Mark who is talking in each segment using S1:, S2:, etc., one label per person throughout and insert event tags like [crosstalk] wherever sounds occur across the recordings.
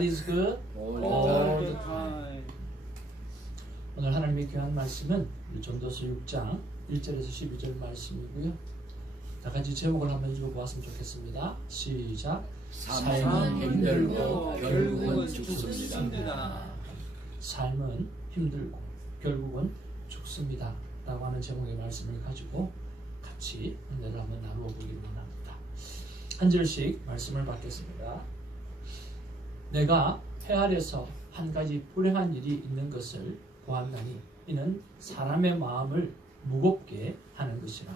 S1: God is good.
S2: All the
S1: the
S2: time.
S1: 오늘 하나님의 귀한 말씀은 전도서 6장 1절에서 12절 말씀이고요. 다 같이 제목을 한번 읽어보았으면 좋겠습니다. 시작.
S3: 삶은 힘들고 결국은 죽습니다.
S1: 삶은 힘들고 결국은 죽습니다. 라고 하는 제목의 말씀을 가지고 같이 은혜를 한번 나누어 보기를 원합니다. 한 절씩 말씀을 받겠습니다. 내가 해 아래서 한 가지 불행한 일이 있는 것을 보았나니 이는 사람의 마음을 무겁게 하는 것이라.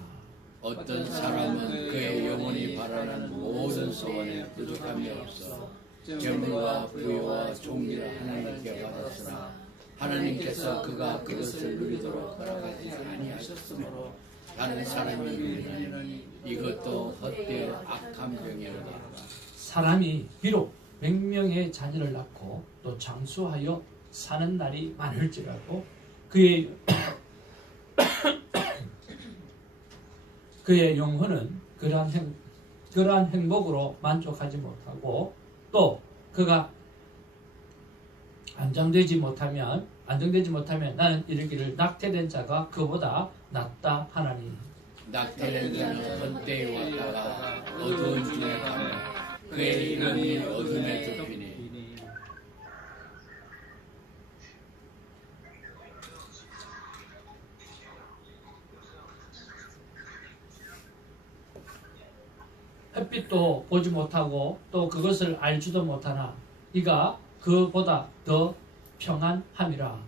S3: 어떤 사람은 그의 영혼이 바라는 모든 소원에 부족함이 없어 재물과 부여와 종기를 하나님께 받았으나 하나님께서 그가 그것을 누리도록 허락하지 아니하셨으므로 다른 사람이 누리느니 이것도 헛되어 악한 병이로다.
S1: 사람이 비록 백명의 자녀를 낳고 또 장수하여 사는 날이 많을지라도 그의 [coughs] 그의 영혼은 그러한 행 그러한 행복으로 만족하지 못하고 또 그가 안정되지 못하면 안정되지 못하면 나는 이르기를 낙태된 자가 그보다 낫다 하나니.
S3: 낙태된 자는 헛되이 왔다가 어두운 중에 가며 그의 이름이 어둠에 덮이니.
S1: 햇빛도 보지 못하고 또 그것을 알지도 못하나 이가 그보다 더 평안함이라.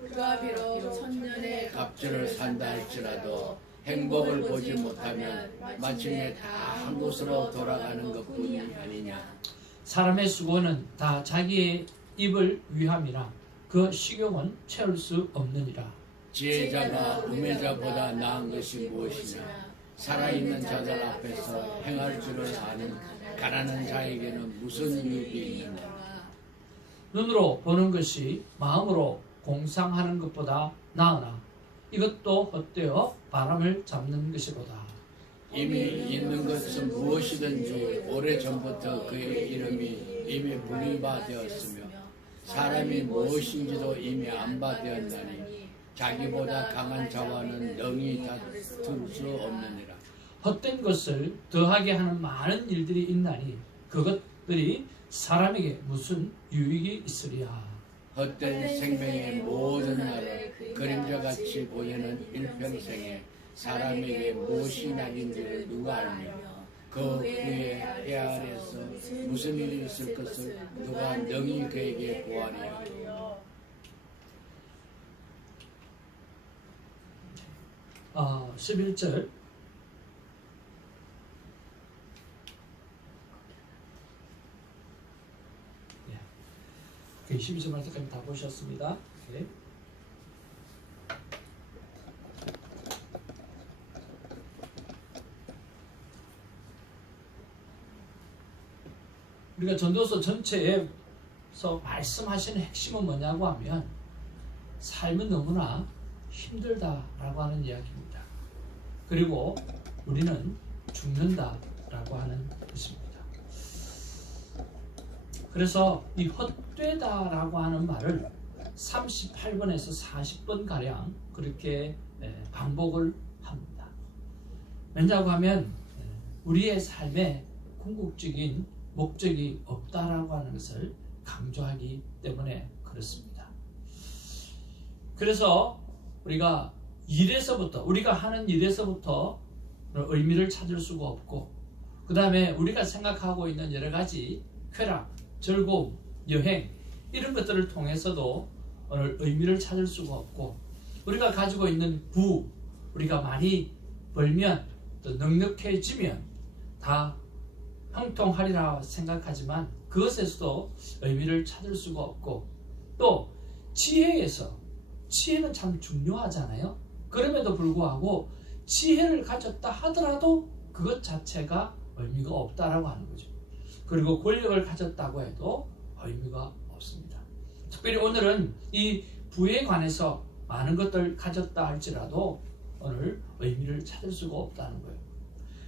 S4: 그가 비록 천년의
S3: 갑주를 산다 할지라도 행복을 보지 못하면 마침내 다 한 곳으로 돌아가는 것뿐이 아니냐.
S1: 사람의 수고는 다 자기의 입을 위함이라 그 식용은 채울 수 없느니라
S3: 지혜자가 우매자보다 나은 것이 무엇이냐? 살아있는 자들 앞에서 행할 줄을 아는 가난한 자에게는 무슨 유익이 있느냐?
S1: 눈으로 보는 것이 마음으로 공상하는 것보다 나으나 이것도 헛되어 바람을 잡는 것이로다.
S3: 이미 있는 것은 무엇이든지 오래전부터 그의 이름이 이미 분리바되었으며 사람이 무엇인지도 이미 안바되었나니 자기보다 강한 자와는 능히 다툴 수 없느니라.
S1: 헛된 것을 더하게 하는 많은 일들이 있나니 그것들이 사람에게 무슨 유익이 있으랴
S3: 헛된 생명의 모든 날을 그림자같이 보내는 일평생에 사람에게 무엇이 낙인지를 누가 알며 그 후에 해 아래서 무슨 일이 있을 것을 누가 능히 그에게 보아리요?
S1: 어, 11절 예. 12절 말씀까지 다 보셨습니다. 예. 우리가 전도서 전체에서 말씀하시는 핵심은 뭐냐고 하면 삶은 너무나 힘들다라고 하는 이야기입니다. 그리고 우리는 죽는다라고 하는 것입니다. 그래서 이 헛되다라고 하는 말을 38번에서 40번 가량 그렇게 예, 반복을 합니다. 왜냐고 하면 예, 우리의 삶에 궁극적인 목적이 없다라고 하는 것을 강조하기 때문에 그렇습니다. 그래서 우리가 일에서부터 우리가 하는 일에서부터 의미를 찾을 수가 없고 그 다음에 우리가 생각하고 있는 여러 가지 쾌락, 즐거움, 여행 이런 것들을 통해서도 오늘 의미를 찾을 수가 없고 우리가 가지고 있는 부 우리가 많이 벌면 또 넉넉해지면 다 형통하리라 생각하지만 그것에서도 의미를 찾을 수가 없고 또 지혜에서 지혜는 참 중요하잖아요. 그럼에도 불구하고 지혜를 가졌다 하더라도 그것 자체가 의미가 없다라고 하는 거죠. 그리고 권력을 가졌다고 해도 의미가 없습니다. 특별히 오늘은 이 부에 관해서 많은 것들 가졌다 할지라도 오늘 의미를 찾을 수가 없다는 거예요.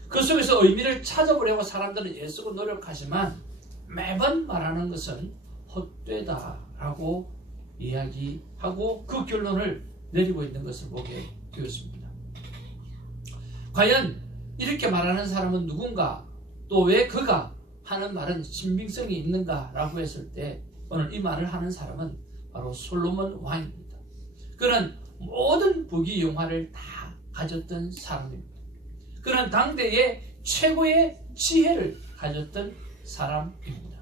S1: 그 속에서 의미를 찾아보려고 사람들은 애쓰고 노력하지만 매번 말하는 것은 헛되다라고 이야기하고 그 결론을 내리고 있는 것을 보게 되었습니다. 과연 이렇게 말하는 사람은 누군가 또 왜 그가 하는 말은 신빙성이 있는가라고 했을 때 오늘 이 말을 하는 사람은 바로 솔로몬 왕입니다. 그는 모든 부귀 영화를 다 가졌던 사람입니다. 그는 당대의 최고의 지혜를 가졌던 사람입니다.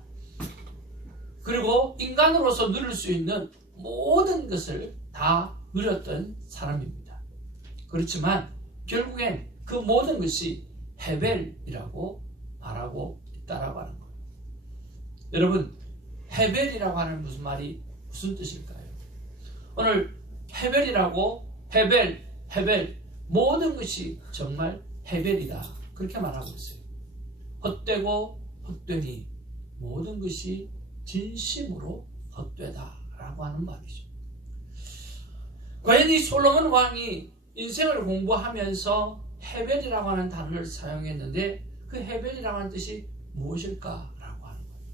S1: 그리고 인간으로서 누릴 수 있는 모든 것을 다 누렸던 사람입니다. 그렇지만 결국엔 그 모든 것이 헤벨이라고 말하고 있다라고 하는 거예요. 여러분, 헤벨이라고 하는 무슨 말이 무슨 뜻일까요? 오늘 헤벨이라고 헤벨, 헤벨 모든 것이 정말 헤벨이다. 그렇게 말하고 있어요. 헛되고 헛되니 모든 것이 진심으로 헛되다라고 하는 말이죠. 과연 이 솔로몬 왕이 인생을 공부하면서 헤벨이라고 하는 단어를 사용했는데 그 헤벨이라고 하는 뜻이 무엇일까라고 하는 거예요.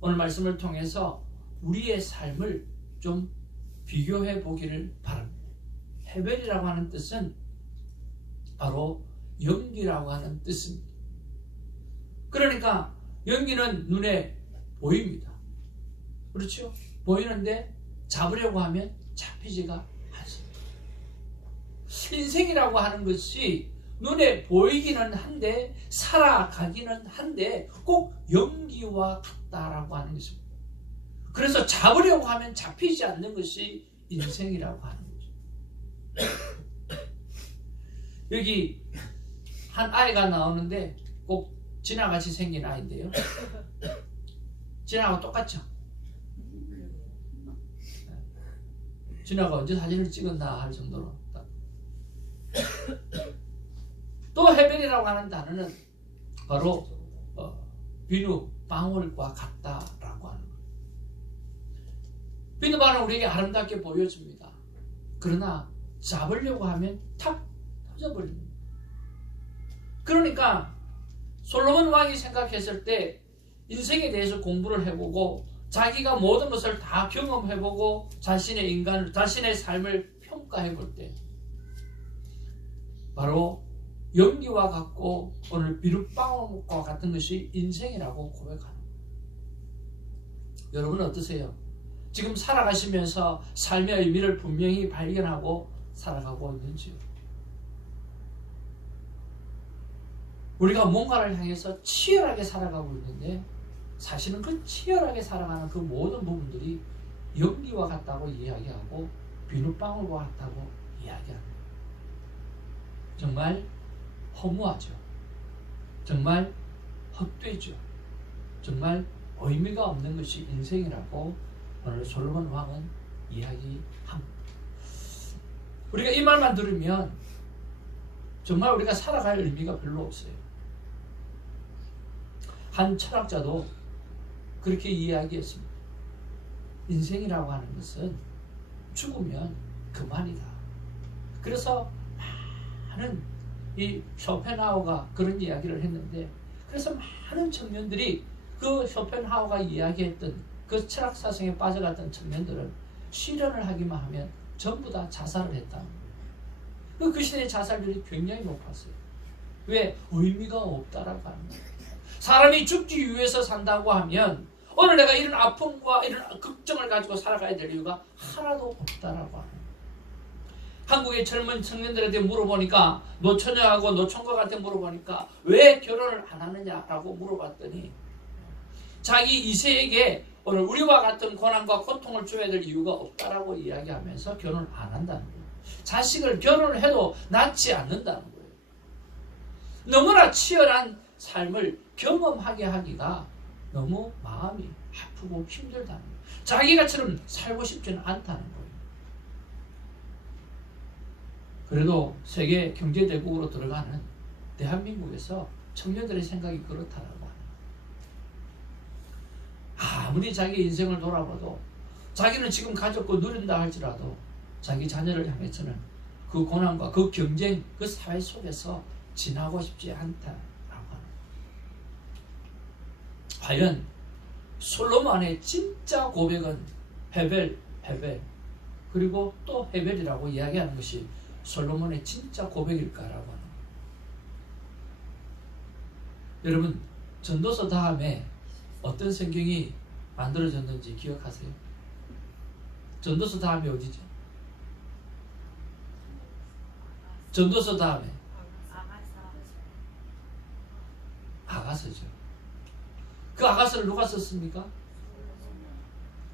S1: 오늘 말씀을 통해서 우리의 삶을 좀 비교해 보기를 바랍니다. 헤벨이라고 하는 뜻은 바로 연기라고 하는 뜻입니다. 그러니까 연기는 눈에 보입니다. 그렇죠? 보이는데 잡으려고 하면 잡히지가 않습니다. 인생이라고 하는 것이 눈에 보이기는 한데 살아가기는 한데 꼭 연기와 같다라고 하는 것입니다. 그래서 잡으려고 하면 잡히지 않는 것이 인생이라고 하는 거죠. [coughs] 여기 한 아이가 나오는데 꼭 진아같이 생긴 아이인데요. 진아하고 똑같죠? 진아가 언제 사진을 찍었나 할 정도로 또 헤벨이라고 하는 단어는 바로 어, 비누 방울과 같다라고 하는 거예요. 비누 방울 우리에게 아름답게 보여집니다. 그러나 잡으려고 하면 탁 터져버립니다. 그러니까 솔로몬 왕이 생각했을 때 인생에 대해서 공부를 해보고 자기가 모든 것을 다 경험해보고 자신의 인간을 자신의 삶을 평가해 볼 때 바로 연기와 같고 오늘 비눗방울과 같은 것이 인생이라고 고백하는. 여러분 어떠세요? 지금 살아가시면서 삶의 의미를 분명히 발견하고 살아가고 있는지요? 우리가 뭔가를 향해서 치열하게 살아가고 있는데 사실은 그 치열하게 살아가는 그 모든 부분들이 연기와 같다고 이야기하고 비눗방울과 같다고 이야기합니다. 정말 허무하죠. 정말 헛되죠. 정말 의미가 없는 것이 인생이라고 오늘 솔로몬 왕은 이야기합니다. 우리가 이 말만 들으면 정말 우리가 살아갈 의미가 별로 없어요. 한 철학자도 그렇게 이야기했습니다. 인생이라고 하는 것은 죽으면 그만이다. 그래서 많은 이 쇼펜하우가 그런 이야기를 했는데 그래서 많은 청년들이 그 쇼펜하우가 이야기했던 그 철학 사상에 빠져갔던 청년들은 실현을 하기만 하면 전부 다 자살을 했다는 거예요. 그 시대의 자살률이 굉장히 높았어요. 왜? 의미가 없다라고 하는 거예요. 사람이 죽기 위해서 산다고 하면 오늘 내가 이런 아픔과 이런 걱정을 가지고 살아가야 될 이유가 하나도 없다라고 하는 거예요. 한국의 젊은 청년들한테 물어보니까 노처녀하고 노총각한테 물어보니까 왜 결혼을 안 하느냐라고 물어봤더니 자기 이세에게 오늘 우리와 같은 고난과 고통을 줘야 될 이유가 없다라고 이야기하면서 결혼을 안 한다는 거예요. 자식을 결혼을 해도 낳지 않는다는 거예요. 너무나 치열한 삶을 경험하게 하기가 너무 마음이 아프고 힘들다는 거예요. 자기가처럼 살고 싶지는 않다는 거예요. 그래도 세계 경제대국으로 들어가는 대한민국에서 청년들의 생각이 그렇다라고 하는 거예요. 아무리 자기 인생을 돌아봐도 자기는 지금 가졌고 누린다 할지라도 자기 자녀를 향해서는 그 고난과 그 경쟁, 그 사회 속에서 지나고 싶지 않다라고 하는 과연 솔로몬의 진짜 고백은 헤벨, 헤벨 그리고 또 헤벨이라고 이야기하는 것이 솔로몬의 진짜 고백일까라고 하는 거예요. 여러분 전도서 다음에 어떤 성경이 만들어졌는지 기억하세요? 전도서 다음에 어디죠? 전도서 다음에 아가서죠. 그 아가서를 누가 썼습니까?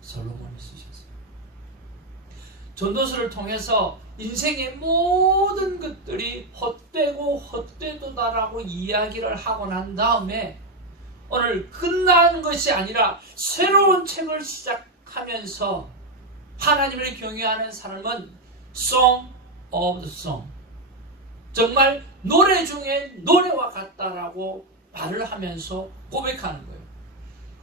S1: 솔로몬이 쓰셨어요. 전도서를 통해서 인생의 모든 것들이 헛되고 헛되도다라고 이야기를 하고 난 다음에 오늘 끝난 것이 아니라 새로운 책을 시작하면서 하나님을 경외하는 삶은 Song of the Song 정말 노래 중에 노래와 같다라고 말을 하면서 고백하는 거예요.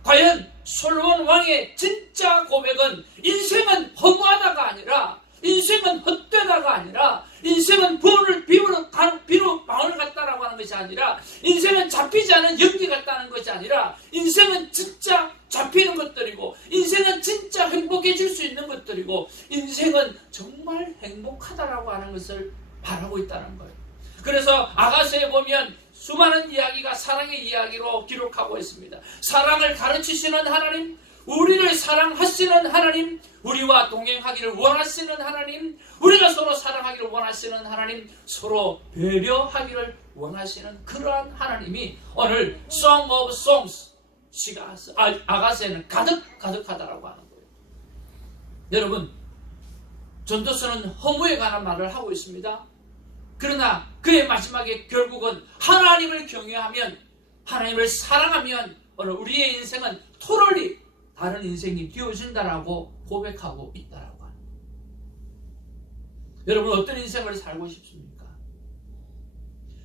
S1: 과연 솔로몬 왕의 진짜 고백은 인생은 허무하다가 아니라 인생은 헛되다가 아니라 인생은 부을 비우는 간- 비로 방울 같다라고 하는 것이 아니라 인생은 잡히지 않은 연기 같다는 것이 아니라 인생은 진짜 잡히는 것들이고 인생은 진짜 행복해질 수 있는 것들이고 인생은 정말 행복하다라고 하는 것을 말하고 있다는 거예요. 그래서 아가서에 보면 수많은 이야기가 사랑의 이야기로 기록하고 있습니다. 사랑을 가르치시는 하나님, 우리를 사랑하시는 하나님, 우리와 동행하기를 원하시는 하나님, 우리가 서로 사랑하기를 원하시는 하나님, 서로 배려하기를 원하시는 그러한 하나님이 오늘 Song of Songs 시가 아, 아가서에는 가득 가득하다라고 하는 거예요. 여러분, 전도서는 허무에 관한 말을 하고 있습니다. 그러나 그의 마지막에 결국은 하나님을 경외하면 하나님을 사랑하면 오늘 우리의 인생은 토럴리 다른 인생이 되어진다라고 고백하고 있다라고 합니다. 여러분 어떤 인생을 살고 싶습니까?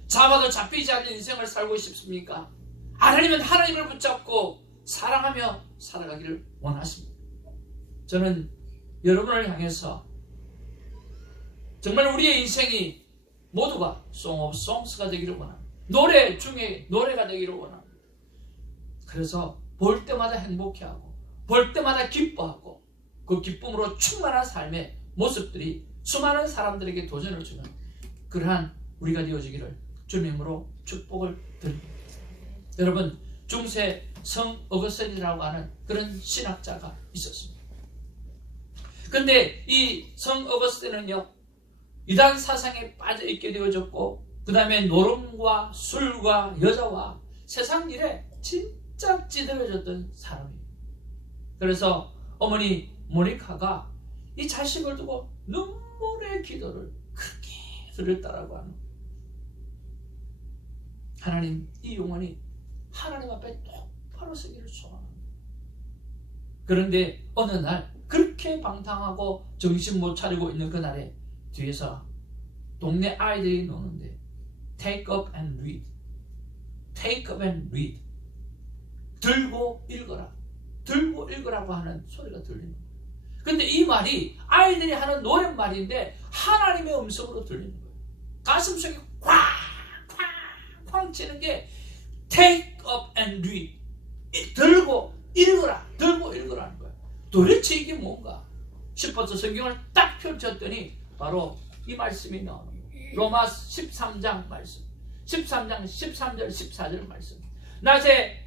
S1: 잡아도 잡히지 않는 인생을 살고 싶습니까? 아니면 하나님을 붙잡고 사랑하며 살아가기를 원하십니다. 저는 여러분을 향해서 정말 우리의 인생이 모두가 of Songs가 되기를 원합니다. 노래 중에 노래가 되기를 원합니다. 그래서 볼 때마다 행복해하고 볼 때마다 기뻐하고 그 기쁨으로 충만한 삶의 모습들이 수많은 사람들에게 도전을 주는 그러한 우리가 되어지기를 주님으로 축복을 드립니다. 여러분 중세 성 어거스틴이라고 하는 그런 신학자가 있었습니다. 근데 이 성 어거스틴은요 이단 사상에 빠져 있게 되어졌고 그 다음에 노름과 술과 여자와 세상 일에 진짜 찌들어졌던 사람이에요. 그래서 어머니 모니카가 이 자식을 두고 눈물의 기도를 크게 드렸다라고 하는. 하나님 이 영혼이 하나님 앞에 똑바로 서기를 소원합니다. 그런데 어느 날 그렇게 방탕하고 정신 못 차리고 있는 그날에 뒤에서 동네 아이들이 노는데 take up and read take up and read 들고 읽어라 들고 읽으라고 하는 소리가 들리는 거예요 근데 이 말이 아이들이 하는 노랫말인데 하나님의 음성으로 들리는 거예요 가슴속에 쾅쾅쾅 치는 게 take up and read 이- 들고 읽어라 들고 읽으라는 거예요 도대체 이게 뭔가 싶어서 성경을 딱 펼쳤더니 바로 이 말씀이 나옵니다. 로마 13장 말씀. 13장 13절 14절 말씀. 낮에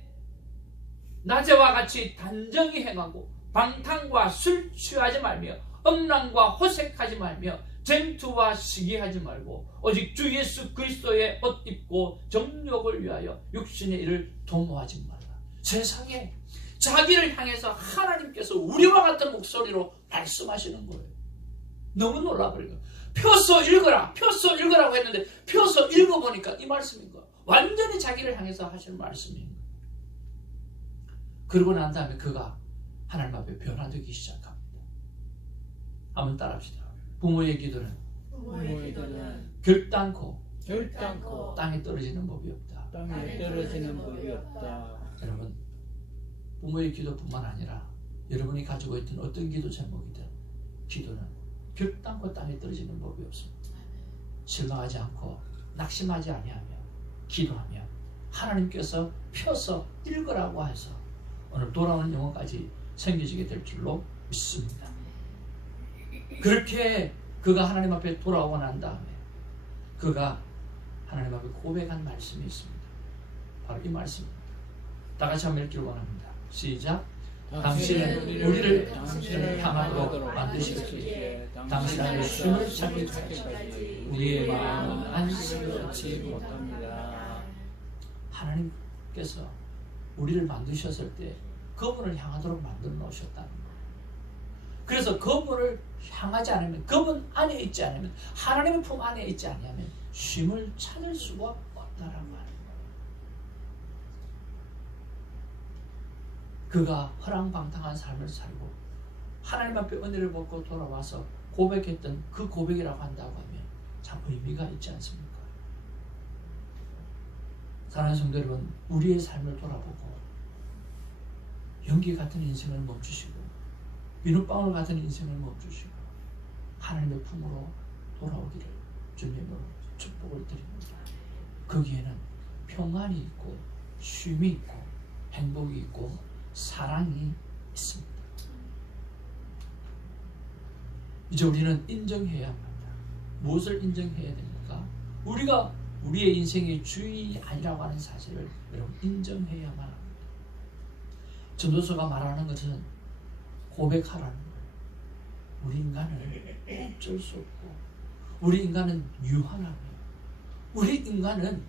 S1: 낮에와 같이 단정히 행하고 방탕과 술 취하지 말며 음란과 호색하지 말며 쟁투와 시기하지 말고 오직 주 예수 그리스도의 옷 입고 정욕을 위하여 육신의 일을 도모하지 말라. 세상에 자기를 향해서 하나님께서 우리와 같은 목소리로 말씀하시는 거예요. 너무 놀라버리고 펴서 읽어라 펴서 읽으라고 했는데 펴서 읽어보니까 이 말씀인 거야 완전히 자기를 향해서 하시는 거야 그러고 난 다음에 그가 하나님 앞에 변화되기 시작합니다. 한번 따라합시다. 부모의 기도는
S4: 부모의 기도는
S1: 결단코.
S2: 결단코.
S1: 땅에 떨어지는 법이 없다.
S2: 땅에 떨어지는 법이 없다.
S1: 여러분 부모의 기도뿐만 아니라 여러분이 가지고 있던 어떤 기도 제목이든 기도는 결단코 땅에 떨어지는 법이 없습니다. 실망하지 않고 낙심하지 아니하며 기도하면 하나님께서 펴서 읽으라고 해서 오늘 돌아오는 영혼까지 생겨지게 될 줄로 믿습니다. 그렇게 그가 하나님 앞에 돌아오고 난 다음에 그가 하나님 앞에 고백한 말씀이 있습니다. 바로 이 말씀입니다. 다 같이 한번 읽기를 원합니다. 시작. 당신은 우리를 당신을 향하도록 만드셨기에 당신 안에 쉼을 찾기까지 우리의 마음은 안식을 얻지
S2: 못합니다.
S1: 하나님께서 우리를 만드셨을 때 그분을 향하도록 만들어 놓으셨다는 거예요. 그래서 그분을 향하지 않으면 그분 안에 있지 않으면 하나님의 품 안에 있지 않으면 쉼을 찾을 수가 없다라고 하는 거예요. 그가 허랑방탕한 삶을 살고 하나님 앞에 은혜를 받고 돌아와서 고백했던 그 고백이라고 한다고 하면 참 의미가 있지 않습니까? 사랑하는 성도 여러분, 우리의 삶을 돌아보고 연기 같은 인생을 멈추시고 비눗방울 같은 인생을 멈추시고 하나님의 품으로 돌아오기를 주님으로 축복을 드립니다. 거기에는 평안이 있고 쉼이 있고 행복이 있고 사랑이 있습니다. 이제 우리는 인정해야 합니다. 무엇을 인정해야 됩니까? 우리가 우리의 인생의 주인이 아니라고 하는 사실을 여러분 인정해야만 합니다. 전도서가 말하는 것은 고백하라는 거예요. 우리 인간은 어쩔 수 없고 우리 인간은 유한하며 우리 인간은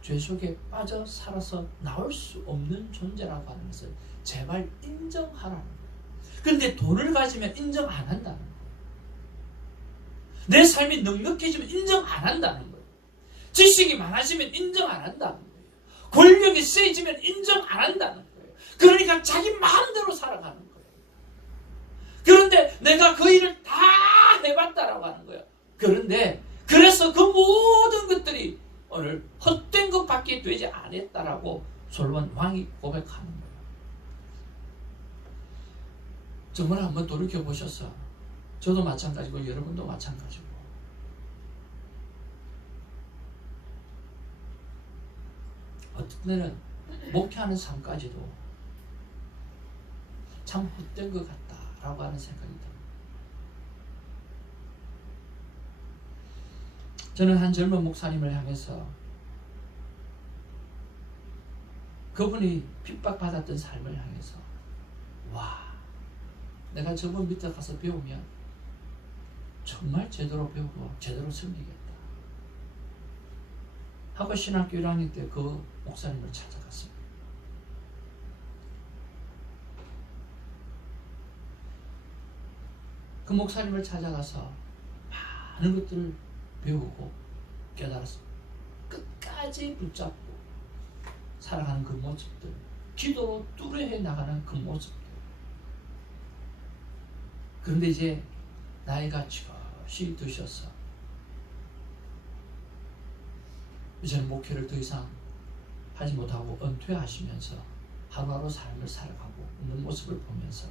S1: 죄 속에 빠져 살아서 나올 수 없는 존재라고 하는 것을 제발 인정하라는 거예요. 그런데 돈을 가지면 인정 안 한다는 거예요. 내 삶이 넉넉해지면 인정 안 한다는 거예요. 지식이 많아지면 인정 안 한다는 거예요. 권력이 세지면 인정 안 한다는 거예요. 그러니까 자기 마음대로 살아가는 거예요. 그런데 내가 그 일을 다 해봤다라고 하는 거예요. 그런데 그래서 그 모든 것들이 오늘 헛된 것밖에 되지 않았다라고 솔로몬 왕이 고백하는 거예요. 정말 한번 돌이켜 보셔서 저도 마찬가지고 여러분도 마찬가지고 어떤 때는 목회하는 삶까지도 참 헛된 것 같다라고 하는 생각이 듭니다. 저는 한 젊은 목사님을 향해서 그분이 핍박받았던 삶을 향해서 와 내가 저분 밑에 가서 배우면 정말 제대로 배우고 제대로 섬기겠다 하고 신학교 1학년 때 그 목사님을 찾아갔습니다. 그 목사님을 찾아가서 많은 것들을 배우고 깨달아서 끝까지 붙잡고 살아가는 그 모습들, 기도로 뚜레해 나가는 그 모습들. 그런데 이제 나이가 지것이 드셔서 이제는 목회를 더 이상 하지 못하고 은퇴하시면서 하루하루 삶을 살아가고 있는 모습을 보면서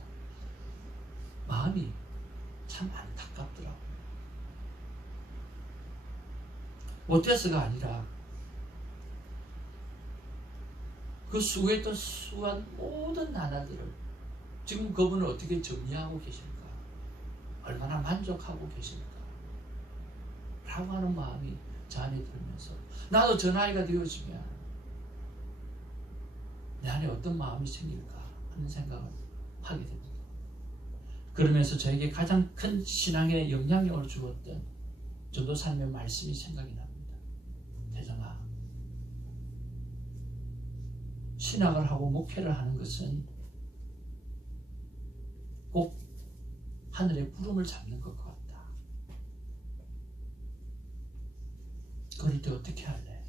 S1: 마음이 참 안타깝더라고요. 못해서가 아니라 그 수고했던 수한 모든 나라들을 지금 그분을 어떻게 정리하고 계실까? 얼마나 만족하고 계실까? 라고 하는 마음이 저 안에 들면서 나도 저 나이가 되어지면 내 안에 어떤 마음이 생길까 하는 생각을 하게 됩니다. 그러면서 저에게 가장 큰 신앙의 영향력을 주었던 전도사님의 말씀이 생각이 납니다. 대정아, 신학을 하고 목회를 하는 것은 꼭 하늘의 구름을 잡는 것 같다. 그럴 때 어떻게 할래?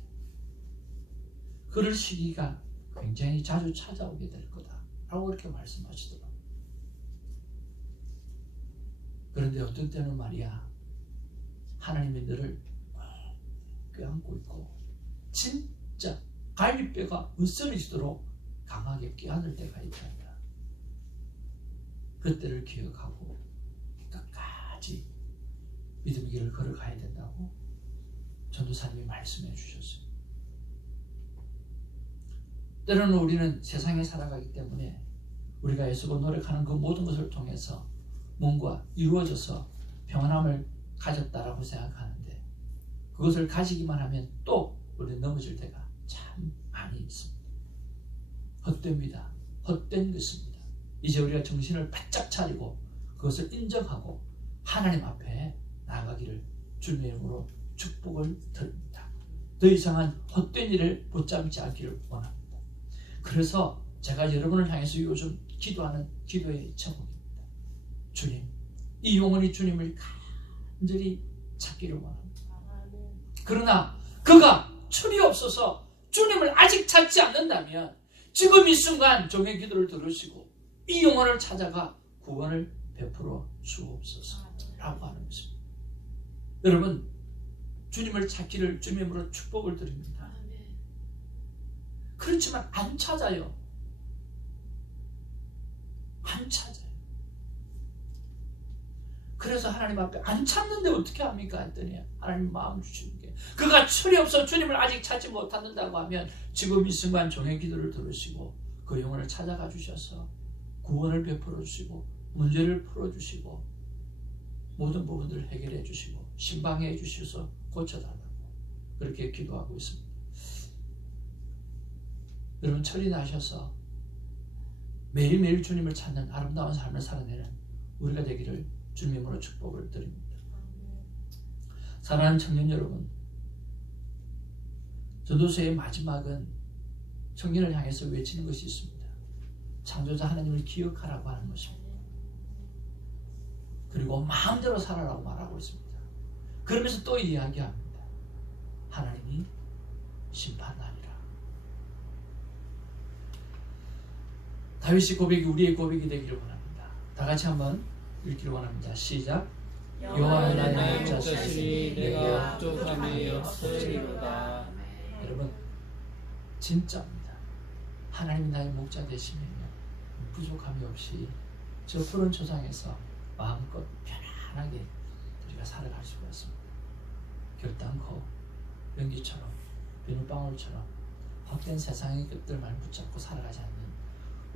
S1: 그럴 시기가 굉장히 자주 찾아오게 될 거다. 라고 그렇게 말씀하시더라고요. 그런데 어떤 때는 말이야, 하나님이 너를 껴안고 있고, 진짜 갈비뼈가 으스러지도록 강하게 껴안을 때가 있단다. 그때를 기억하고 끝까지 믿음의 길을 걸어가야 된다고 전도사님이 말씀해 주셨어요. 때로는 우리는 세상에 살아가기 때문에 우리가 애쓰고 노력하는 그 모든 것을 통해서 뭔가 이루어져서 평안함을 가졌다라고 생각하는데 그것을 가지기만 하면 또 우리 넘어질 때가 참 많이 있습니다. 헛됩니다. 헛된 것입니다. 이제 우리가 정신을 바짝 차리고 그것을 인정하고 하나님 앞에 나아가기를 주님의 이름으로 축복을 드립니다. 더 이상은 헛된 일을 붙잡지 않기를 원합니다. 그래서 제가 여러분을 향해서 요즘 기도하는 기도의 제목입니다. 주님, 이 영혼이 주님을 간절히 찾기를 원합니다. 그러나 그가 철이 없어서 주님을 아직 찾지 않는다면 지금 이 순간 종의 기도를 들으시고 이 영혼을 찾아가 구원을 베풀어 주옵소서라고 하는 것입니다. 여러분 주님을 찾기를 주님으로 축복을 드립니다. 그렇지만 안 찾아요. 안 찾아요. 그래서 하나님 앞에 안 찾는데 어떻게 합니까? 했더니 하나님 마음 주시는 게 그가 철이 없어 주님을 아직 찾지 못한다고 하면 지금 이 순간 종의 기도를 들으시고 그 영혼을 찾아가 주셔서 구원을 베풀어 주시고 문제를 풀어 주시고 모든 부분들을 해결해 주시고 신방해 주셔서 고쳐달라고 그렇게 기도하고 있습니다. 여러분 철이 나셔서 매일매일 주님을 찾는 아름다운 삶을 살아내는 우리가 되기를 주님으로 축복을 드립니다. 사랑하는 청년 여러분, 전도서의 마지막은 청년을 향해서 외치는 것이 있습니다. 창조자 하나님을 기억하라고 하는 것입니다. 그리고 마음대로 살아라고 말하고 있습니다. 그러면서 또 이야기합니다. 하나님이 심판하리라. 다윗의 고백이 우리의 고백이 되기를 원합니다. 다 같이 한번 읽기를 원합니다. 시작. 여호와는 나의 목자시니
S2: 내가 부족함이 없으리로다.
S1: 여러분 진짜입니다. 하나님이 나의 목자 되시면요 부족함이 없이 저 푸른 초장에서 마음껏 편안하게 우리가 살아갈 수가 있습니다. 결단코 연기처럼 비눗방울처럼 헛된 세상의 것들만 붙잡고 살아가지 않는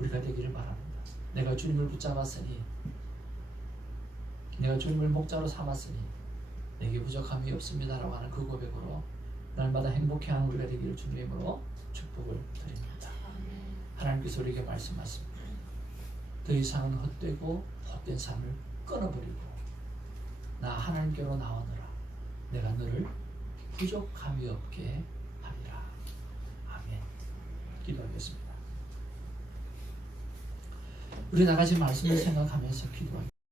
S1: 우리가 되기를 바랍니다. 내가 주님을 붙잡았으니 내가 주님을 목자로 삼았으니 내게 부족함이 없습니다라고 하는 그 고백으로 날마다 행복해하는 우리가 되기를 주님의 이름으로 축복을 드립니다. 하나님께서 우리에게 말씀하십니다. 더 이상은 헛되고 헛된 삶을 끊어버리고 나 하나님께로 나오느라 내가 너를 부족함이 없게 하리라. 아멘. 기도하겠습니다. 우리 나가지 말씀을 생각하면서 기도하겠습니다.